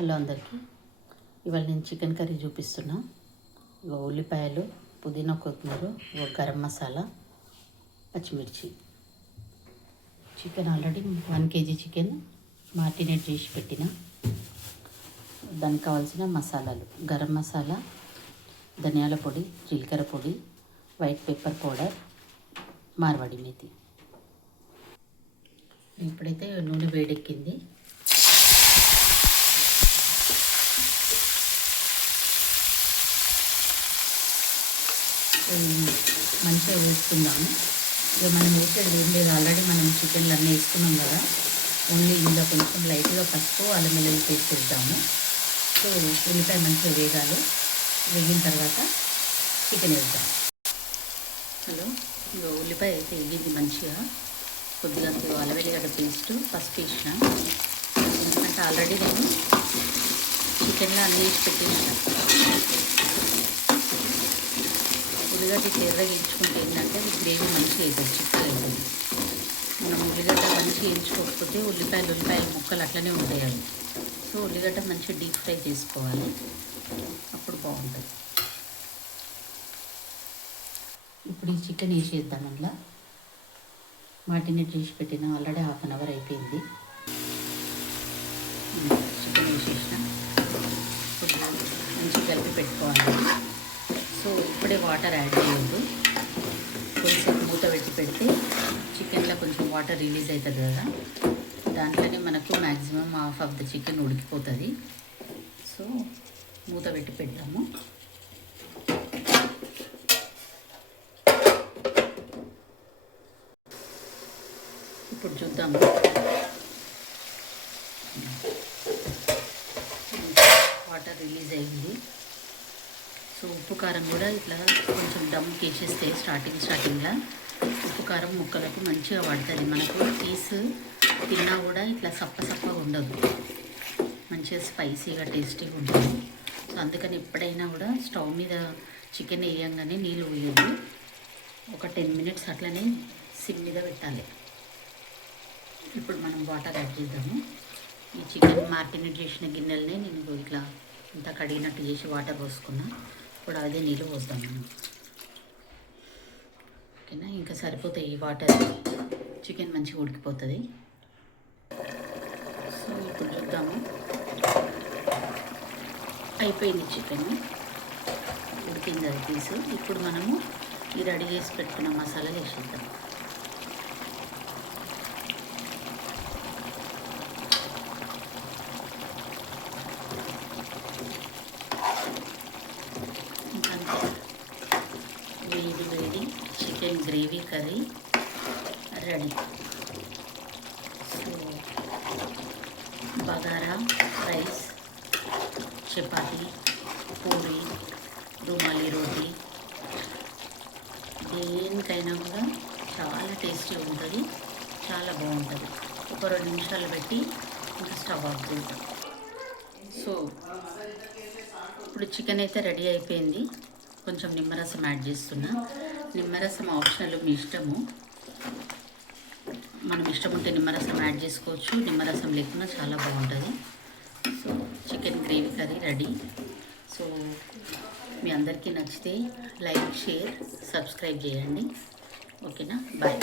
Hello అందరికీ. ఇవాళ నేను చికెన్ కర్రీ చూపిస్తున్నా. ఉల్లిపాయలు, పుదీనా, కొత్తిమీర, గరం మసాలా, పచ్చిమిర్చి. Chicken already 1 kg chicken marinate చేసి పెట్టిన. దానికి కావాల్సిన మసాలాలు: గరం మసాలా, ధనియాల పొడి, జీలకర్ర పొడి, white pepper powder, Marwadi methi. ఇప్పుడైతే నూనె వేడెక్కింది. మంచిగా వేసుకుందాము. ఇక మనం వేసేది ఏం లేదు, ఆల్రెడీ మనం చికెన్లు అన్నీ వేసుకున్నాం కదా. ఓన్లీ ఇందులో కొంచెం లైట్గా పసుపు, అల్లం వెల్లుల్లి పేస్ట్ వేద్దాము. సో ఉల్లిపాయ మంచిగా వేగాలి. వేగిన తర్వాత చికెన్ వేద్దాం. హలో, ఇక ఉల్లిపాయ అయితే వేగింది మంచిగా. కొద్దిగా అల్లం వెల్లిగడ్డ పేస్ట్, పసుపు వేసిన. ఎందుకంటే ఆల్రెడీ నేను చికెన్లో అన్నీ వేసి పెట్టేసిన. ఉల్లిగడ్డ ఎర్రగా ఎంచుకుంటే ఏంటంటే గ్రేవీ మంచిగా అవుతుంది, చిక్కగా అవుతుంది. మనం ఉల్లిగడ్డ మంచిగా ఎంచుకోకపోతే ఉల్లిపాయలు ముక్కలు అట్లనే ఉంటాయి అవి. సో ఉల్లిగడ్డ మంచిగా డీప్ ఫ్రై చేసుకోవాలి, అప్పుడు బాగుంటుంది. ఇప్పుడు ఈ చికెన్ వేసేద్దాం. అందులో మారినేట్ చేసి పెట్టిన, ఆల్రెడీ 1/2 అవర్ అయిపోయింది. చికెన్ వేసేసిన, మంచిగా కలిపి పెట్టుకోవాలి. సో ఇప్పుడే వాటర్ యాడ్ చేయొద్దు. కొంచెం మూత పెడితే చికెన్లో కొంచెం వాటర్ రిలీజ్ అవుతుంది కదా, దాంట్లోనే మనకు maximum half of the chicken ఉడికిపోతుంది. సో మూత పెడతాము. ఇప్పుడు చూద్దాము. వాటర్ రిలీజ్ అయింది. సో ఉప్పు కారం కూడా ఇట్లా కొంచెం దమ్కి వేసేస్తే స్టార్టింగ్లో ఉప్పు కారం ముక్కలకు మంచిగా పడుతుంది. మనకు పీస్ తిన్నా కూడా ఇట్లా సప్పగా ఉండదు, మంచిగా స్పైసీగా టేస్టీగా ఉంటుంది. సో అందుకని ఎప్పుడైనా కూడా స్టవ్ మీద చికెన్ వేయంగానే నీళ్ళు వేయద్దు. ఒక 10 minutes అట్లనే సిమ్ మీద పెట్టాలి. ఇప్పుడు మనం వాటర్ యాడ్ చేద్దాము. ఈ చికెన్ మారినేట్ చేసిన గిన్నెలనే నేను ఇట్లా ఇంత కడిగినట్టు చేసి వాటర్ పోసుకున్నా. ఇప్పుడు అదే నీళ్ళు పోద్దాం మనం. ఓకేనా, ఇంకా సరిపోతాయి ఈ వాటర్, చికెన్ మంచిగా ఉడికిపోతుంది. సో ఇప్పుడు చూద్దాము. అయిపోయింది చికెన్, ఉడికింది అది పీసు. ఇప్పుడు మనము ఈ రెడీ చేసి పెట్టుకున్న మసాలాలు వేసేద్దాం. వేడి chicken gravy curry ready. So bagara rice, chapati, puri, rumali roti, దేనికైనా కూడా చాలా టేస్టీగా ఉంటుంది, చాలా బాగుంటుంది. ఒక 2 నిమిషాలు పెట్టి ఇంకా స్టవ్ ఆఫ్ చేద్దాం. సో ఇప్పుడు చికెన్ అయితే రెడీ అయిపోయింది. కొంచెం నిమ్మరసం యాడ్ చేస్తున్నా. నిమ్మరసం ఆప్షనల్, మీ ఇష్టము. మనం ఇష్టం ఉంటే నిమ్మరసం యాడ్ చేసుకోవచ్చు, నిమ్మరసం లేకుండా చాలా బాగుంటుంది. So chicken gravy curry ready. So మీ అందరికీ నచ్చితే లైక్, షేర్, సబ్స్క్రైబ్ చేయండి. ఓకేనా, బాయ్.